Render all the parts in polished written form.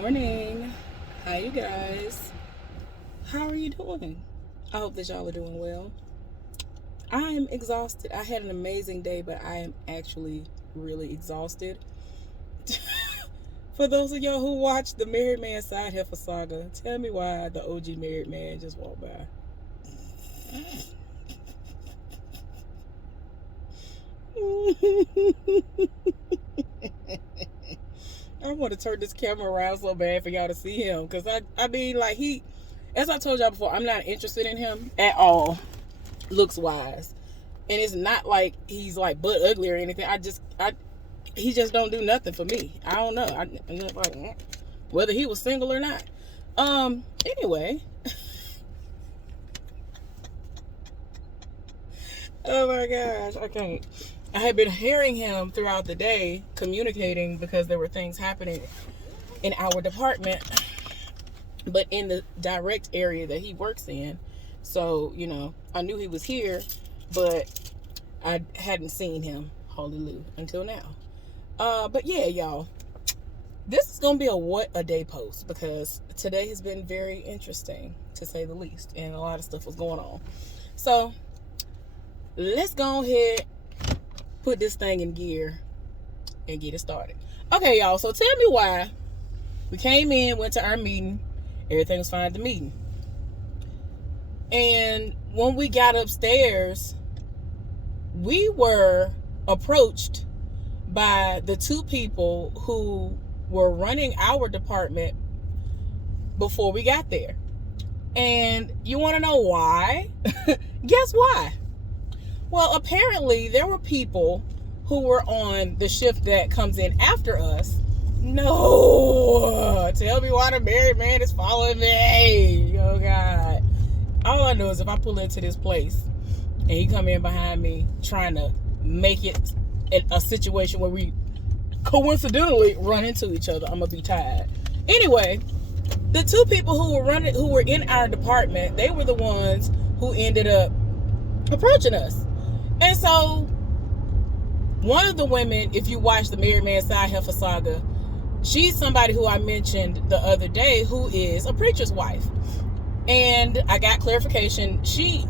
morning. Hi, you guys. How are you doing? I hope that y'all are doing well. I am exhausted. I had an amazing day, but I am actually really exhausted. For those of y'all who watched the Married Man Side Heifer Saga, tell me why the OG Married Man just walked by. I want to turn this camera around so bad for y'all to see him. Because I mean, like, as I told y'all before, I'm not interested in him at all, looks wise. And it's not like he's like butt ugly or anything. He just don't do nothing for me. I don't know. Whether he was single or not. Anyway. Oh my gosh, I can't. I had been hearing him throughout the day communicating because there were things happening in our department, but in the direct area that he works in. So, I knew he was here, but I hadn't seen him, hallelujah, until now. But yeah, y'all, this is going to be a what a day post because today has been very interesting, to say the least, and a lot of stuff was going on. So, let's go ahead, put this thing in gear, and get it started. Okay, y'all, so tell me why we came in, went to our meeting, everything was fine at the meeting. And when we got upstairs, we were approached by the two people who were running our department before we got there. And you want to know why? Guess why? Well, apparently there were people who were on the shift that comes in after us. No, tell me why the married man is following me. Oh God. All I know is if I pull into this place and he come in behind me trying to make it a situation where we coincidentally run into each other, I'm gonna be tired. Anyway, the two people who were in our department, they were the ones who ended up approaching us. And so one of the women, if you watch the Married Man Side Heifer Saga, she's somebody who I mentioned the other day who is a preacher's wife. And I got clarification.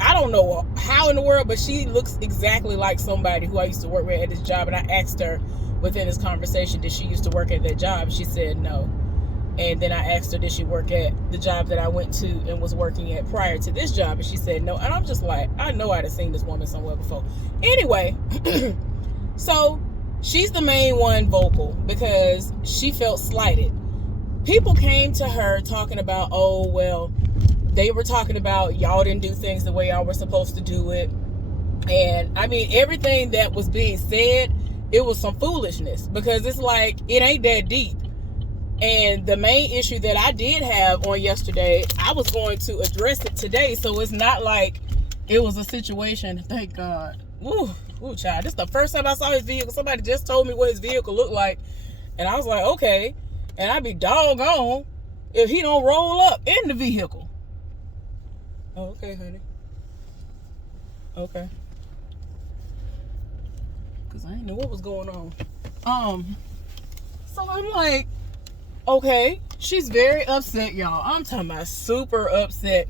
I don't know how in the world, but she looks exactly like somebody who I used to work with at this job. And I asked her within this conversation, did she used to work at that job? She said no. And then I asked her, did she work at the job that I went to and was working at prior to this job? And she said no. And I'm just like, I know I'd have seen this woman somewhere before. Anyway, so she's the main one vocal because she felt slighted. People came to her talking about, oh, well, they were talking about y'all didn't do things the way y'all were supposed to do it. And I mean, everything that was being said, it was some foolishness because it's like, it ain't that deep. And the main issue that I did have on yesterday, I was going to address it today. So it's not like it was a situation, thank God. Ooh, child, this is the first time I saw his vehicle. Somebody just told me what his vehicle looked like. And I was like, okay. And I'd be doggone if he don't roll up in the vehicle. Oh, okay, honey. Okay. Because I didn't know what was going on. So I'm like, okay. She's very upset, y'all. I'm talking about super upset.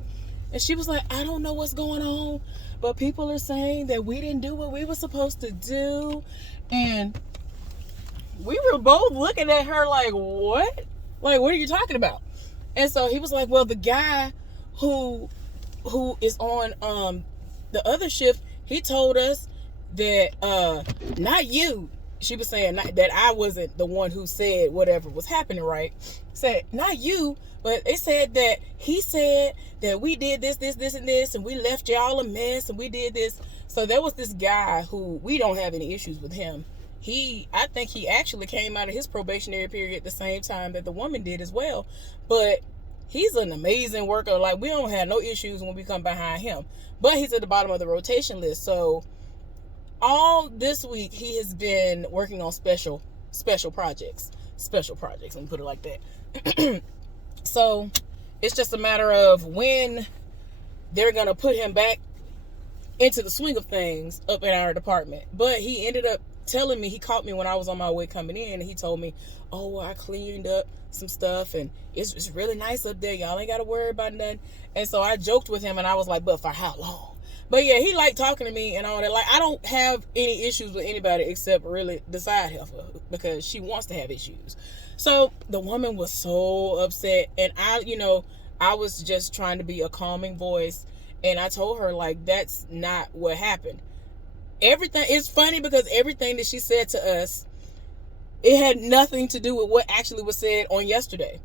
And she was like, I don't know what's going on, but people are saying that we didn't do what we were supposed to do. And we were both looking at her like, what? Like, what are you talking about? And so he was like, well, the guy who is on the other shift, he told us that not you. She was saying that I wasn't the one who said whatever was happening, right? Said not you, but they said that he said that we did this, and this, and we left y'all a mess, and we did this. So there was this guy who we don't have any issues with him. I think he actually came out of his probationary period at the same time that the woman did as well. But he's an amazing worker. Like, we don't have no issues when we come behind him. But he's at the bottom of the rotation list. So all this week, he has been working on special projects. Let me put it like that. So it's just a matter of when they're going to put him back into the swing of things up in our department. But he ended up telling me, he caught me when I was on my way coming in, and he told me, oh, well, I cleaned up some stuff, and it's really nice up there. Y'all ain't got to worry about nothing. And so I joked with him, and I was like, but for how long? But yeah, he liked talking to me and all that. Like, I don't have any issues with anybody except really the side heifer, because she wants to have issues. So the woman was so upset, and I was just trying to be a calming voice, and I told her, like, that's not what happened. Everything, it's funny because everything that she said to us, it had nothing to do with what actually was said on yesterday.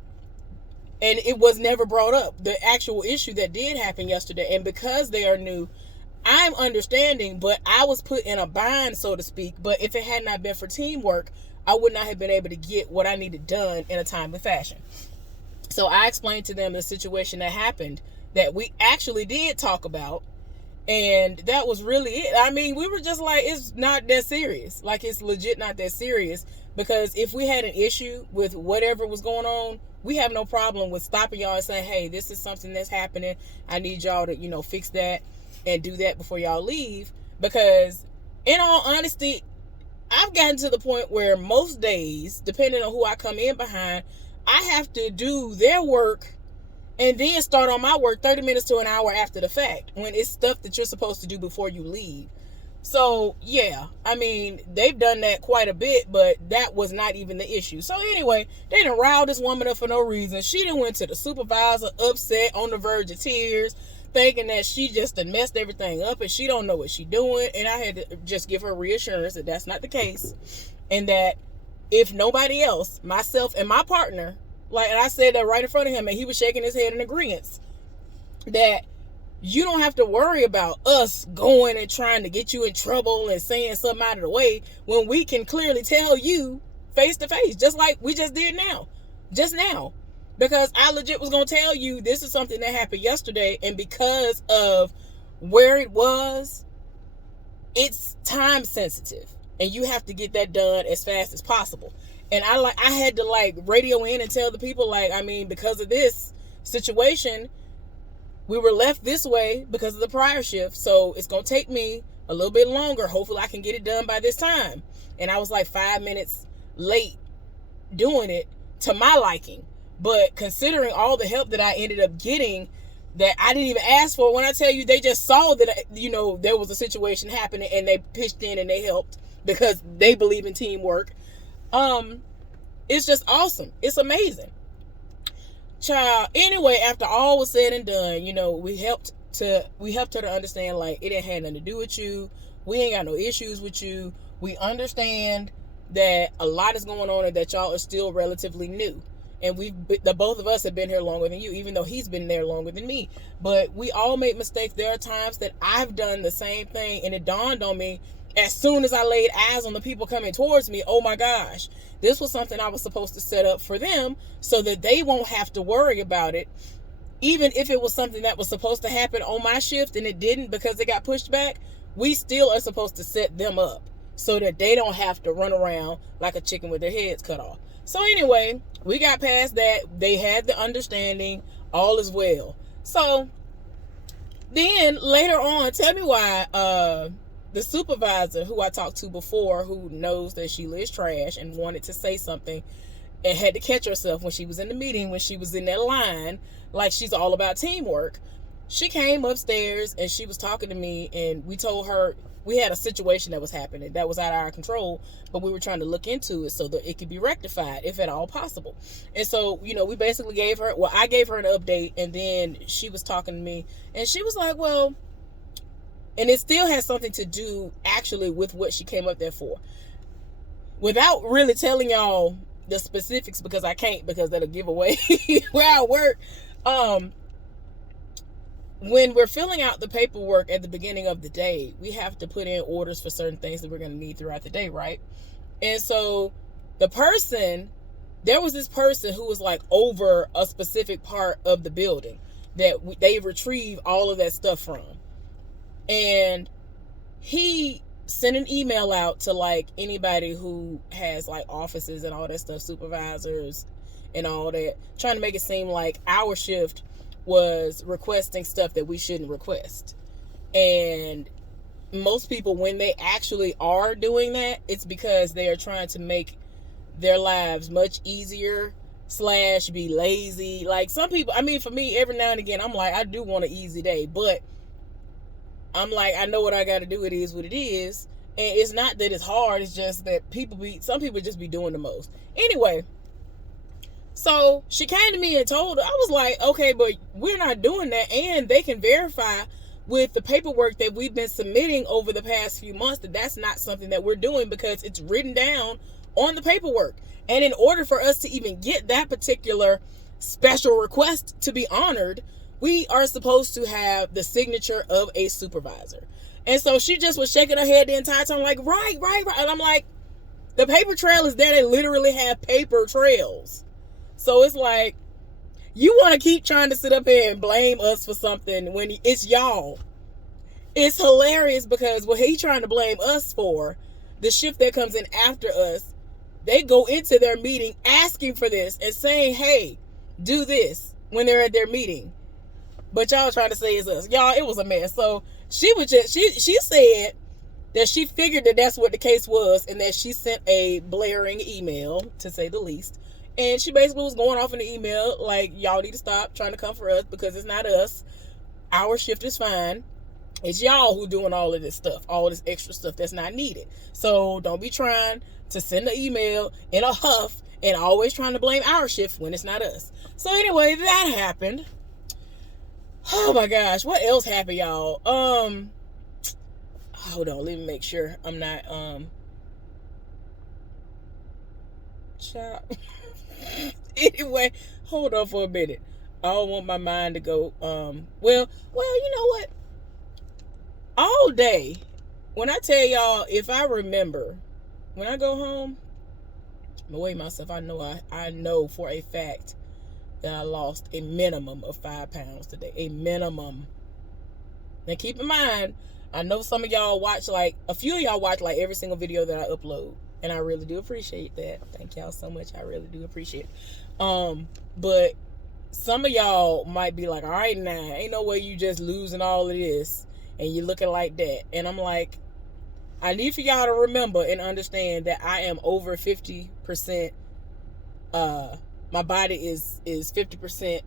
And it was never brought up, the actual issue that did happen yesterday. And because they are new, I'm understanding, but I was put in a bind, so to speak. But if it had not been for teamwork, I would not have been able to get what I needed done in a timely fashion. So I explained to them the situation that happened that we actually did talk about. And that was really it. I mean, we were just like, it's not that serious. Like, it's legit not that serious. Because if we had an issue with whatever was going on, we have no problem with stopping y'all and saying, hey, this is something that's happening. I need y'all to, fix that and do that before y'all leave. Because in all honesty, I've gotten to the point where most days, depending on who I come in behind, I have to do their work and then start on my work 30 minutes to an hour after the fact, when it's stuff that you're supposed to do before you leave. So, yeah, I mean, they've done that quite a bit, but that was not even the issue. So, anyway, they done riled this woman up for no reason. She done went to the supervisor upset, on the verge of tears, thinking that she just done messed everything up and she don't know what she doing. And I had to just give her reassurance that that's not the case. And that if nobody else, myself and my partner, and I said that right in front of him, and he was shaking his head in agreement, that you don't have to worry about us going and trying to get you in trouble and saying something out of the way when we can clearly tell you face to face, just like we just did just now. Because I legit was going to tell you this is something that happened yesterday, and because of where it was, it's time sensitive, and you have to get that done as fast as possible. And I had to radio in and tell the people, because of this situation, we were left this way because of the prior shift. So it's going to take me a little bit longer. Hopefully I can get it done by this time. And I was 5 minutes late doing it to my liking. But considering all the help that I ended up getting that I didn't even ask for, when I tell you they just saw that, there was a situation happening and they pitched in and they helped because they believe in teamwork. It's just awesome. It's amazing. Child, anyway, after all was said and done, we helped her to understand, it ain't had nothing to do with you. We ain't got no issues with you. We understand that a lot is going on and that y'all are still relatively new. And the both of us have been here longer than you, even though he's been there longer than me. But we all make mistakes. There are times that I've done the same thing, and it dawned on me as soon as I laid eyes on the people coming towards me, oh my gosh, this was something I was supposed to set up for them so that they won't have to worry about it. Even if it was something that was supposed to happen on my shift and it didn't because it got pushed back, we still are supposed to set them up so that they don't have to run around like a chicken with their heads cut off. So anyway, we got past that. They had the understanding. All is well. So then later on, tell me why the supervisor who I talked to before, who knows that Sheila is trash and wanted to say something and had to catch herself when she was in the meeting, when she was in that line, like she's all about teamwork. She came upstairs and she was talking to me, and we told her we had a situation that was happening that was out of our control, but we were trying to look into it so that it could be rectified if at all possible. And so, we basically I gave her an update, and then she was talking to me and she was like, well, and it still has something to do actually with what she came up there for. Without really telling y'all the specifics, because I can't, because that'll give away where I work. When we're filling out the paperwork at the beginning of the day, we have to put in orders for certain things that we're going to need throughout the day, right? And so there was this person who was over a specific part of the building that they retrieve all of that stuff from. And he sent an email out to anybody who has offices and all that stuff, supervisors and all that, trying to make it seem like our shift was requesting stuff that we shouldn't request. And most people, when they actually are doing that, it's because they are trying to make their lives much easier / be lazy. Like some people, I mean, for me, every now and again, I'm like, I do want an easy day, but I'm like, I know what I got to do. It is what it is. And it's not that it's hard. It's just that some people just be doing the most. Anyway, so she came to me and told her, I was like, okay, but we're not doing that. And they can verify with the paperwork that we've been submitting over the past few months that that's not something that we're doing, because it's written down on the paperwork. And in order for us to even get that particular special request to be honored, we are supposed to have the signature of a supervisor. And so she just was shaking her head the entire time, like, right. And I'm like, the paper trail is there. They literally have paper trails. So it's like, you want to keep trying to sit up here and blame us for something when it's y'all. It's hilarious because what he's trying to blame us for, the shift that comes in after us, they go into their meeting asking for this and saying, hey, do this when they're at their meeting. But y'all trying to say it's us. Y'all, it was a mess. So she said that she figured that that's what the case was, and that she sent a blaring email, to say the least. And she basically was going off in the email like, y'all need to stop trying to come for us because it's not us. Our shift is fine. It's y'all who doing all of this stuff, all this extra stuff that's not needed. So don't be trying to send an email in a huff and always trying to blame our shift when it's not us. So anyway, that happened. Oh my gosh, what else happened, y'all? Hold on, let me make sure I'm not anyway, hold on for a minute. I don't want my mind to go well, you know what? All day, when I tell y'all, if I remember, when I go home, I'm gonna weigh myself. I know for a fact that I lost a minimum of 5 pounds today. A minimum. Now keep in mind, I know some of y'all watch, like, a few of y'all watch like every single video that I upload. And I really do appreciate that. Thank y'all so much. I really do appreciate it. But some of y'all might be like, all right, now, ain't no way you just losing all of this and you looking like that. And I'm like, I need for y'all to remember and understand that I am over 50%. My body is 50%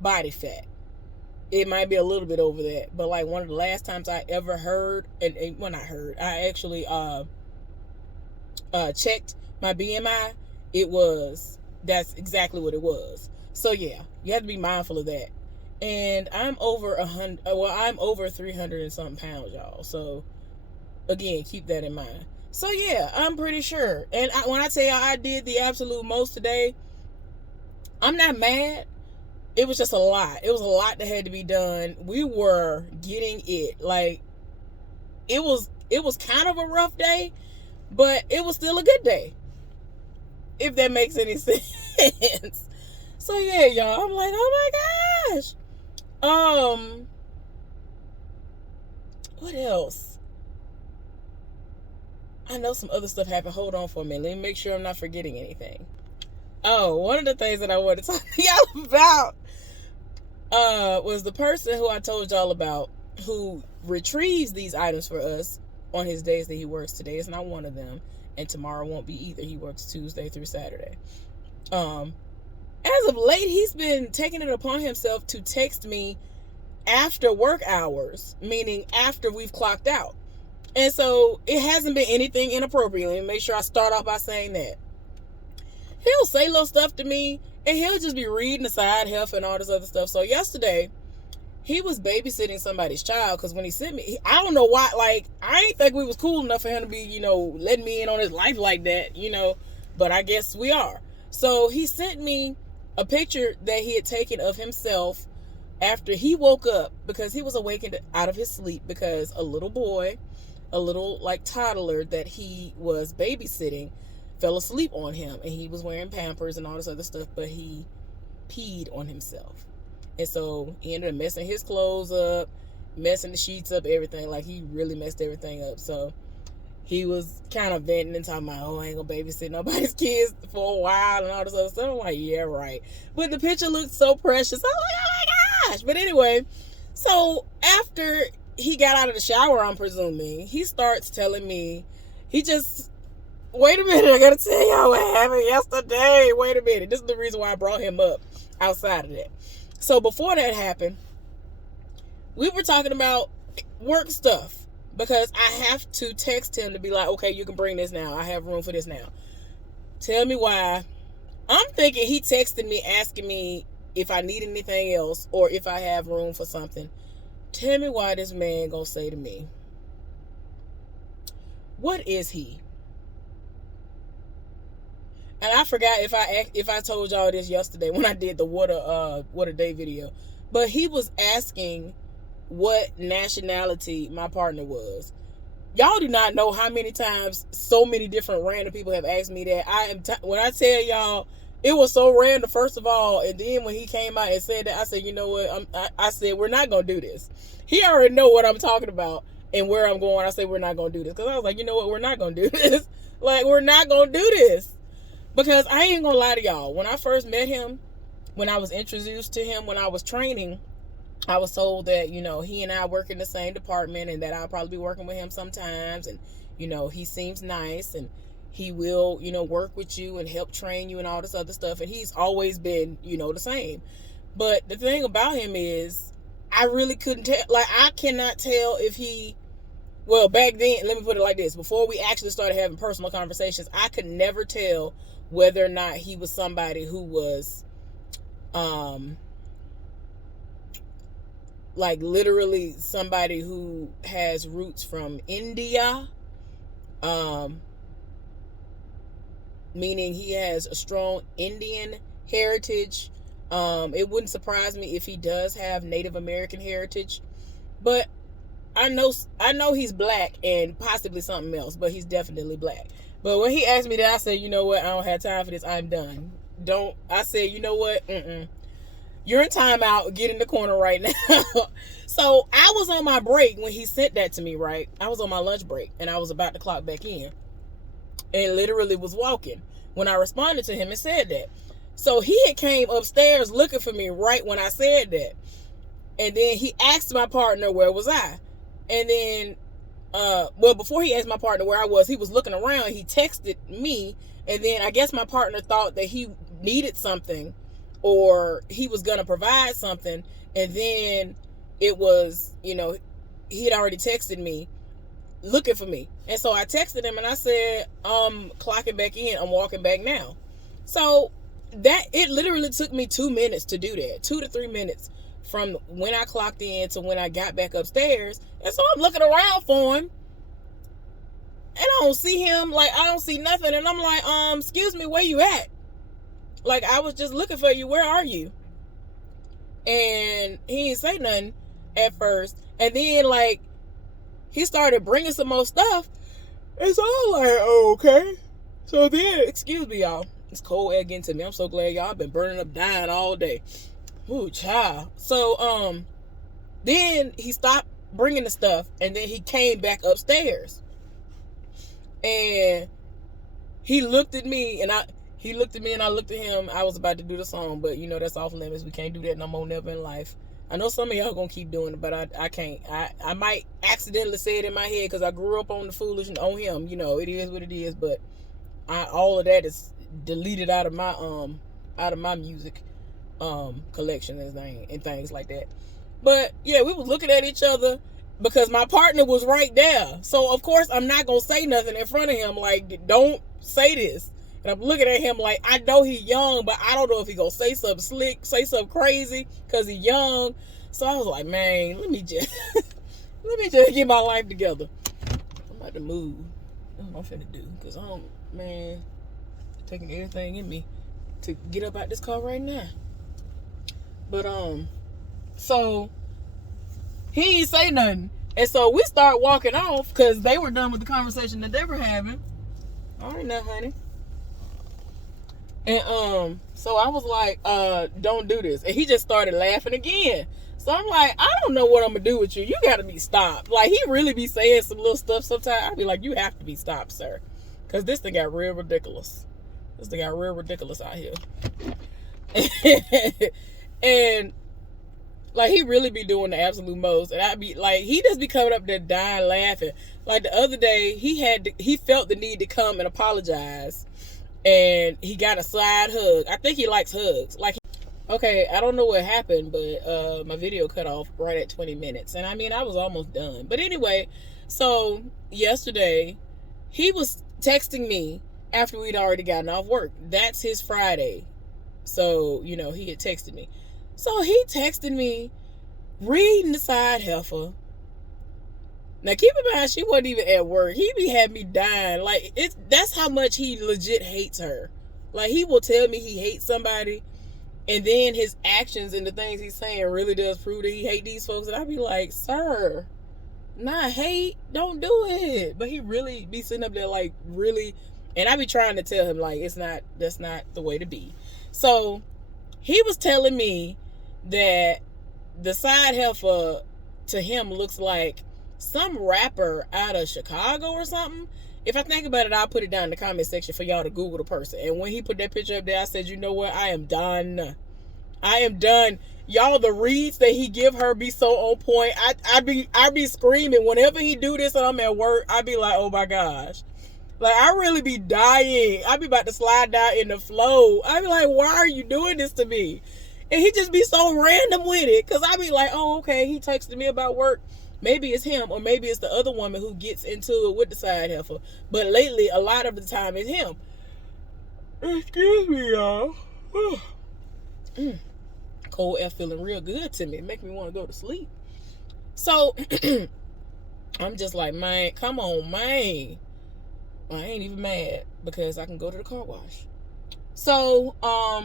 body fat. It might be a little bit over that. But like one of the last times I ever heard, I actually checked my BMI, that's exactly what it was. So yeah, you have to be mindful of that. And I'm over 300 and something pounds, y'all. So again, keep that in mind. So yeah, I'm pretty sure. And when I tell y'all I did the absolute most today, I'm not mad. It was just a lot. It was a lot that had to be done. We were getting it. Like, it was kind of a rough day, but it was still a good day, if that makes any sense. So yeah, y'all, I'm like, oh my gosh. What else? I know some other stuff happened. Hold on for a minute. Let me make sure I'm not forgetting anything. Oh, one of the things that I wanted to talk to y'all about was the person who I told y'all about, who retrieves these items for us on his days that he works. Today is not one of them, and tomorrow won't be either. He works Tuesday through Saturday. As of late, he's been taking it upon himself to text me after work hours, meaning after we've clocked out. And so it hasn't been anything inappropriate. Let me make sure I start off by saying that. He'll say little stuff to me, and he'll just be reading the side health and all this other stuff. So yesterday, he was babysitting somebody's child, because when he sent me, I don't know why, like, I ain't think we was cool enough for him to be, letting me in on his life like that, but I guess we are. So he sent me a picture that he had taken of himself after he woke up, because he was awakened out of his sleep because a little boy, a little like toddler that he was babysitting, fell asleep on him, and he was wearing Pampers and all this other stuff, but he peed on himself. And so he ended up messing his clothes up, messing the sheets up, everything. Like, he really messed everything up. So he was kind of venting and talking about, I ain't gonna babysit nobody's kids for a while and all this other stuff. I'm like, yeah, right. But the picture looked so precious. I'm like, oh my gosh. But anyway, so after he got out of the shower, I'm presuming, he starts telling me, wait a minute, I gotta tell y'all what happened yesterday. Wait a minute. This is the reason why I brought him up outside of that. So before that happened, we were talking about work stuff because I have to text him to be like, okay, you can bring this now. I have room for this now. Tell me why. I'm thinking he texted me asking me if I need anything else or if I have room for something. Tell me why this man gonna say to me, what is he? And I forgot if I told y'all this yesterday when I did the what a day video. But he was asking what nationality my partner was. Y'all do not know how many times so many different random people have asked me that. When I tell y'all, it was so random, first of all, and then when he came out and said that, I said, you know what? I said, we're not going to do this. He already know what I'm talking about and where I'm going. I said, we're not going to do this. Because I was like, you know what? We're not going to do this. Like, we're not going to do this. Because I ain't going to lie to y'all. When I first met him, when I was introduced to him, when I was training, I was told that, you know, he and I work in the same department and that I'll probably be working with him sometimes. And, you know, he seems nice and he will, you know, work with you and help train you and all this other stuff. And he's always been, you know, the same. But the thing about him is I really couldn't tell. Like, I cannot tell if he, well, back then, let me put it like this. Before we actually started having personal conversations, I could never tell whether or not he was somebody who was, like literally somebody who has roots from India, meaning he has a strong Indian heritage. It wouldn't surprise me if he does have Native American heritage, but I know he's black and possibly something else, but he's definitely black. But when he asked me that, I said, you know what? I don't have time for this. I'm done. I said, you know what? You're in timeout. Get in the corner right now. So I was on my break when he sent that to me, right? I was on my lunch break and I was about to clock back in and literally was walking when I responded to him and said that. So he had came upstairs looking for me right when I said that. And then he asked my partner, where was I? And then, well, before he asked my partner where I was, he was looking around. He texted me. And then I guess my partner thought that he needed something or he was going to provide something. And then it was, you know, he had already texted me looking for me. And so I texted him and I said, I'm clocking back in. I'm walking back now. So it literally took me 2 minutes to do that. 2 to 3 minutes from when I clocked in to when I got back upstairs. And so I'm looking around for him. And I don't see him. Like, I don't see nothing. And I'm like, excuse me, where you at? Like, I was just looking for you. Where are you? And he didn't say nothing at first. And then, like, he started bringing some more stuff. And so I'm like, oh, okay. So then, excuse me, y'all. It's cold air getting to me. I'm so glad y'all been burning up, dying all day. Ooh, child. So, then he stopped bringing the stuff. And then he came back upstairs. And he looked at me and I looked at him. I was about to do the song, but you know, that's off limits. We can't do that no more, never in life. I know some of y'all gonna keep doing it, but I can't. I might accidentally say it in my head because I grew up on the foolish and on him. You know, it is what it is, but all of that is deleted out of my music collection and things like that. But yeah, we was looking at each other because my partner was right there. So of course I'm not gonna say nothing in front of him. Like, don't say this. And I'm looking at him like, I know he young, but I don't know if he gonna say something slick, say something crazy, because he young. So I was like, man, let me just get my life together. I'm about to move. That's what I'm finna do. Because taking everything in me to get up out this car right now. But, so he ain't say nothing. And so we start walking off because they were done with the conversation that they were having. All right now, honey. And so I was like, don't do this. And he just started laughing again. So I'm like, I don't know what I'm gonna do with you. You gotta be stopped. Like, he really be saying some little stuff sometimes. I'd be like, you have to be stopped, sir. Cause this thing got real ridiculous. This thing got real ridiculous out here. And Like, he really be doing the absolute most. And I be like, he just be coming up there dying laughing. Like, the other day, he felt the need to come and apologize. And he got a side hug. I think he likes hugs. Like, okay, I don't know what happened, but my video cut off right at 20 minutes. And I mean, I was almost done. But anyway, so yesterday, he was texting me after we'd already gotten off work. That's his Friday. So, you know, he had texted me. So he texted me reading the side heifer. Now keep in mind, she wasn't even at work. He be had me dying. Like, that's how much he legit hates her. Like, he will tell me he hates somebody, and then his actions and the things he's saying really does prove that he hate these folks. And I be like, sir, not hate, don't do it. But he really be sitting up there like really, and I be trying to tell him like that's not the way to be. So he was telling me that the side heifer to him looks like some rapper out of Chicago or something. If I think about it, I'll put it down in the comment section for y'all to Google the person. And when he put that picture up there, I said, you know what? I am done. I am done. Y'all, the reads that he give her be so on point. I be screaming whenever he do this and I'm at work. I be like, oh my gosh. Like, I really be dying. I be about to slide down in the flow. I be like, why are you doing this to me? And he just be so random with it. Because I be like, oh, okay, he texted me about work. Maybe it's him, or maybe it's the other woman who gets into it with the side heifer. But lately, a lot of the time, it's him. Excuse me, y'all. Cold air feeling real good to me. It make me want to go to sleep. So, I'm just like, man, come on, man. I ain't even mad because I can go to the car wash. So, hi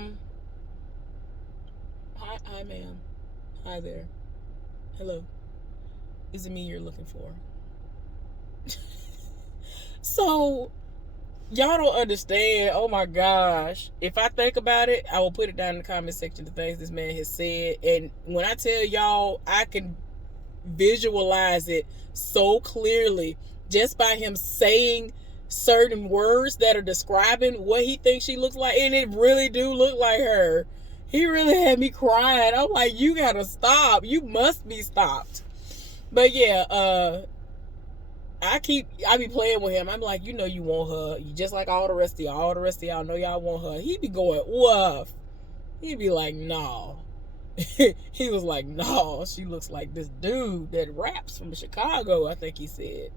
ma'am. Hi there. Hello. Is it me you're looking for? So, y'all don't understand. Oh my gosh. If I think about it, I will put it down in the comment section, the things this man has said. And when I tell y'all, I can visualize it so clearly just by him saying certain words that are describing what he thinks she looks like. And it really do look like her. He really had me crying. I'm like, you gotta stop. You must be stopped. But yeah, I be playing with him. I'm like, you know you want her. You just like all the rest of y'all. All the rest of y'all know y'all want her. He be going, woof. He be like, no. He was like, no, she looks like this dude that raps from Chicago, I think he said.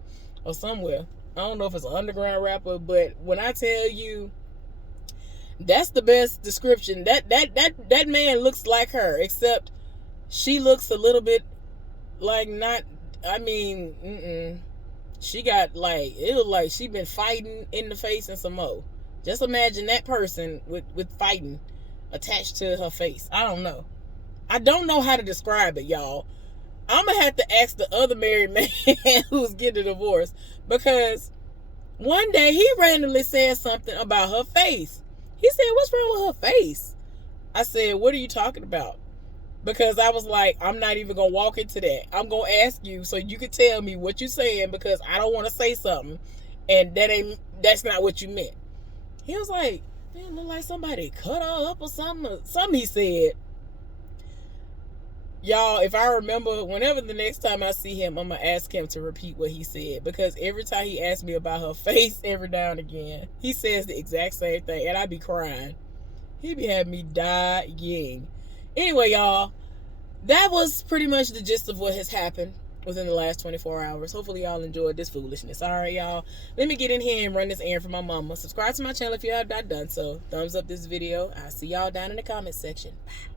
Or somewhere. I don't know if it's an underground rapper, but when I tell you, that's the best description. That man looks like her, except she looks a little bit like not, I mean, she got like, it looked like she been fighting in the face and some more. Just imagine that person with fighting attached to her face. I don't know. I don't know how to describe it, y'all. I'm going to have to ask the other married man who's getting a divorce, because one day he randomly said something about her face. He said, what's wrong with her face? I said, what are you talking about? Because I was like, I'm not even going to walk into that. I'm going to ask you so you can tell me what you're saying, because I don't want to say something and that's not what you meant. He was like, it look like somebody cut her up or something. Something he said. Y'all, if I remember, whenever the next time I see him, I'm going to ask him to repeat what he said. Because every time he asks me about her face, every now and again, he says the exact same thing. And I be crying. He be having me dying. Anyway, y'all, that was pretty much the gist of what has happened within the last 24 hours. Hopefully, y'all enjoyed this foolishness. All right, y'all. Let me get in here and run this errand for my mama. Subscribe to my channel if you have not done so. Thumbs up this video. I'll see y'all down in the comment section. Bye.